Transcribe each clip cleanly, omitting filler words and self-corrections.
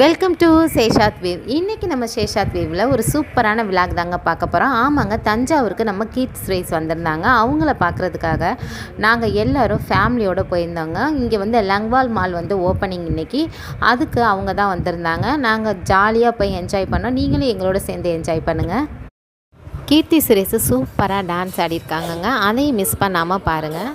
Welcome to சேஷாத் wave. இன்றைக்கி நம்ம சேஷாத் வேவில் ஒரு சூப்பரான விளாக் தாங்க பார்க்க போகிறோம். ஆமாங்க, தஞ்சாவூருக்கு நம்ம கீட்ஸ் ரைஸ் வந்திருந்தாங்க. அவங்கள பார்க்குறதுக்காக நாங்கள் எல்லோரும் ஃபேமிலியோடு போயிருந்தோங்க. இங்கே வந்து லங்வால் மால் வந்து ஓப்பனிங் இன்றைக்கி, அதுக்கு அவங்க தான் வந்திருந்தாங்க. நாங்கள் ஜாலியாக போய் என்ஜாய் பண்ணோம். நீங்களும் எங்களோட சேர்ந்து என்ஜாய் பண்ணுங்கள். கீர்த்தி சுரேஷ் சூப்பராக டான்ஸ் ஆடிருக்காங்கங்க, அதையும் மிஸ் பண்ணாமல் பாருங்கள்.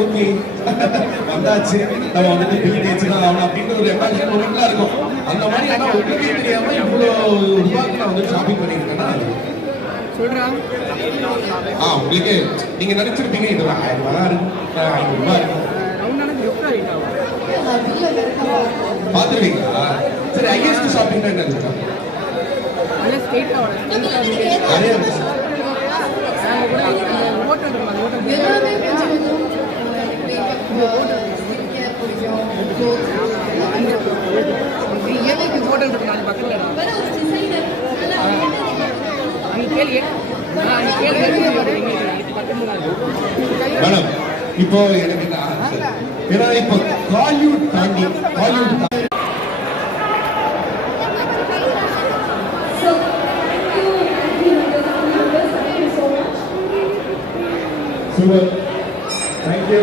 ஓகே வந்தாச்சு, நம்ம வந்துட்டு பில் தேய்ச்சிதான் ஆகணும் அப்படின்ற ஒரு எமோஷன் உங்களுக்குலாம் இருக்கும். அந்த மாதிரி ஆனால் உங்களுக்கே தெரியாம இவ்வளோ ரூபாய்க்கு நான் வந்து ஷாப்பிங் பண்ணியிருக்கேன்னா சொல்றேன். உங்களுக்கு நீங்க நினைச்சிருப்பீங்க இது 1000 ரூபாய் இருக்கும், 500 ரூபாய் இருக்கும் பார்த்துருவீங்களா? சரி, ஹையஸ்ட் ஷாப்பிங் என்ன இருக்கா? மேடம் இப்போ எனக்கு ஏன்னா இப்போ காலிவுட் தாண்டி சூப்பர், தேங்க்யூ.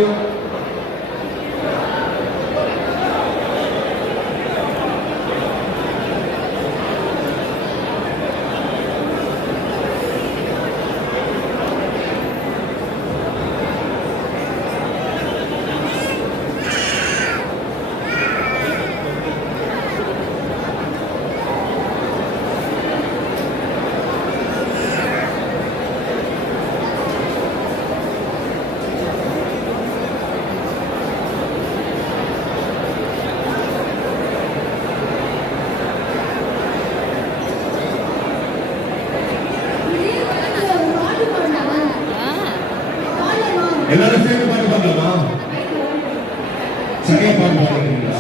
எல்லாரும் சேர்ந்து பாட்டு பாடலாமா? சரியா பாட்டு பாடுறீங்களா?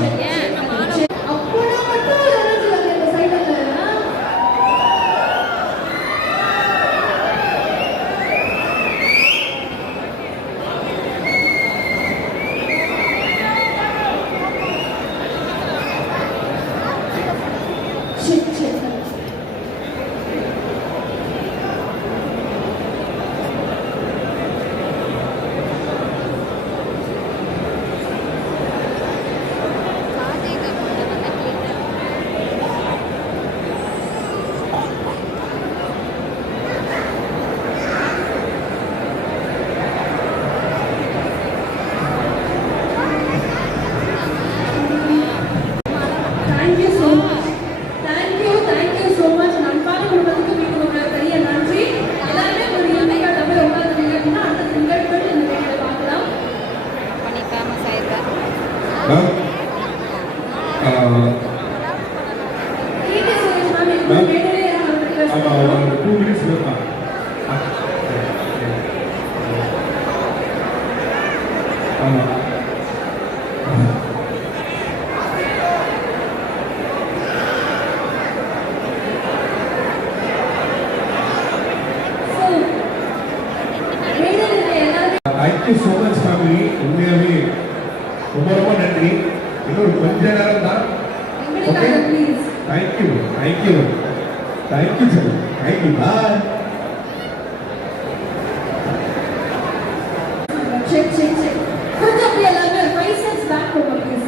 Thank you so much family. உண்மையாவே ரொம்ப ரொம்ப நன்றி. இன்னொரு கொஞ்ச நேரம் தான். Okay, thank you thank you thank you sir, thank you, bye. check கொஞ்சம் அப்படியே எல்லாரும் 5 cents back போங்க please.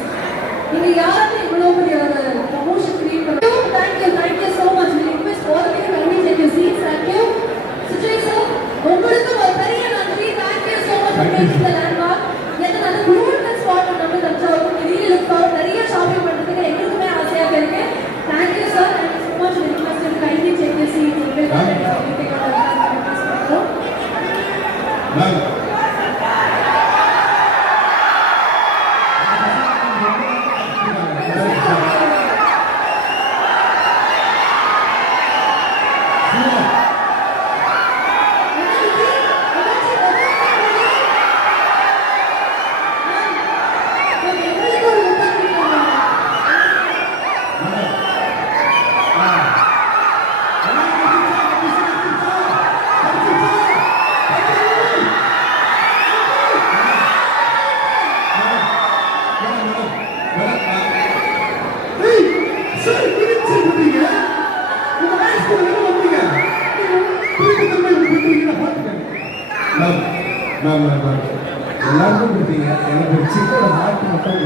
நீங்க யாரும் இவ்வளவு பெரிய ப்ரமோஷன் கிரியேட் பண்ணி thank you so much. we request all of you to kindly take your seats. thank you Sujay sir, உங்களுக்கு ஒரு பெரிய நன்றி. thank you so much for making the landmark. என்ன அந்த குளூர்மன் ஸ்பாட் நம்ம தஞ்சாவூர் வெளியில லுக் அவுட் நிறைய ஷாப்பிங் பண்றதுக்கு எங்களுக்குமே ஆசையா இருக்கு. thank you sir, thank you so much. we request you to kindly take your seats. Ma'am எல்லாருக்கும் கொடுத்தீங்க, எனக்கு ஒரு சின்ன ஹார்ட் மட்டும்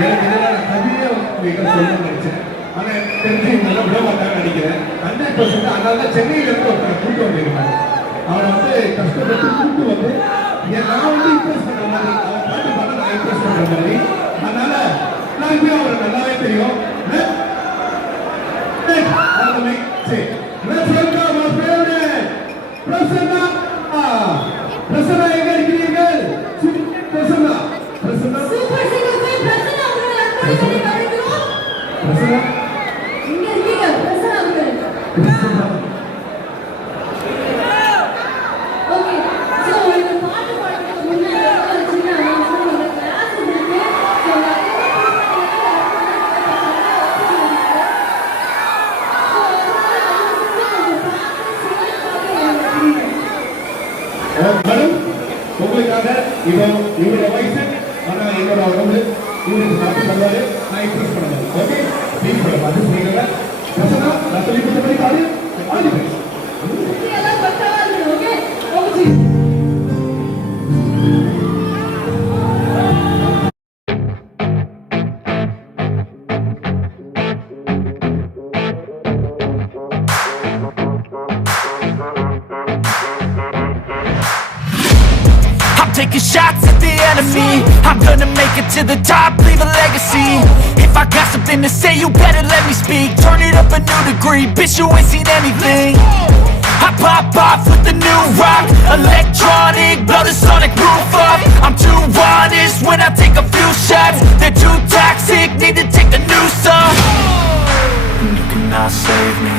எனக்கு என்னென்ன கதையை சொல்லணும்னு நினைச்சேன். ஆனா தெரிஞ்சு நல்லா விட மாட்டாங்கன்னு நினைக்கிறேன். 100% அதனால தான் சென்னையில இருந்து ஒருத்தரை கூட்டு வந்திருக்காங்க. அவனை வந்து கஷ்டப்பட்டு கூட்டு வந்து நான் வந்து இம்ப்ரெஸ் பண்ற மாதிரி, அவன் பாட்டு பாட நான் இம்ப்ரெஸ் பண்ற மாதிரி. அதனால நான் போய் அவரை நல்லாவே தெரியும். சரி, let's welcome our favorite Prasanna. Prasanna எங்க இருக்கிறீர்கள்? பிரசன்னா பிரசன்னா சூப்பர் சிங்கர் போய் பிரசன்னா அவர்களை அன்போடு வரவேற்கிறோம். பிரசன்னா இங்க இருக்கீங்க பிரசன்னா அவர்கள். ஓகே, சோ இந்த பாட்டு பாடுறதுக்கு முன்னாடி ஒரு சின்ன announcement. இந்த கிளாஸ் இருக்கு. சோ மேடம், உங்களுக்காக இவரோட வயசு ஆனா என்னோட உடம்பு இவருக்கு பார்த்து பண்ணுவாரு, நான் இம்ப்ரெஸ் பண்ணுவேன். ஓகே, ப்ளீஸ் மேடம், அது சொல்லிடுங்க. பிரசன்னா, நான் சொல்லி கொடுத்தபடி பாரு. All the best. எல்லாம் பக்காவா இருக்கு. Okay, okay. I'm taking shots at the enemy. I'm gonna make it to the top, leave a legacy. If I got something to say, you better let me speak. Turn it up a new degree, bitch, you ain't seen anything. I pop off with the new rock, electronic, blow the sonic roof up. I'm too honest when I take a few shots. They're too toxic, need to take the noose off. And you cannot save me,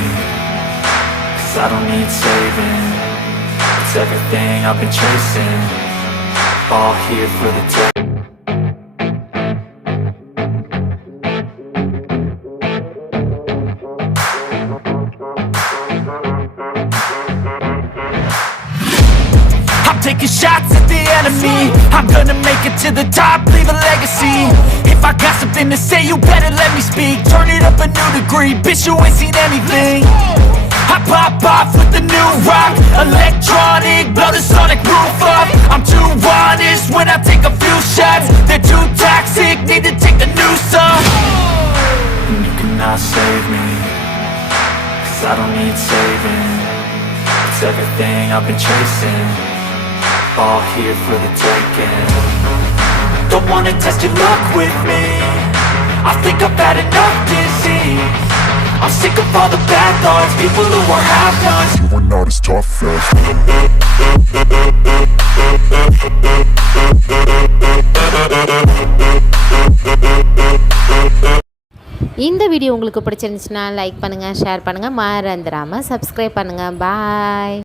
'cause I don't need saving. It's everything I've been chasing, all here for the take. I'm taking shots at the enemy. I'm gonna make it to the top, leave a legacy. If I got something to say, you better let me speak. Turn it up a new degree, bitch, you ain't seen anything. I pop off with the new rock, electronic, blow the sonic roof up. I'm too honest when I take a few shots. They're too toxic, need to take the noose off. And you cannot save me, 'cause I don't need saving. It's everything I've been chasing, all here for the taking. Don't wanna test your luck with me, I think I've had enough disease. I'm sick of all the bad thoughts, people who are half-nots. You are not as tough as இந்த video உங்களுக்கு பிடிச்சிருந்துச்சுன்னா like பண்ணுங்கள், share பண்ணுங்கள், மறந்துடாமல் subscribe பண்ணுங்கள். பாய்.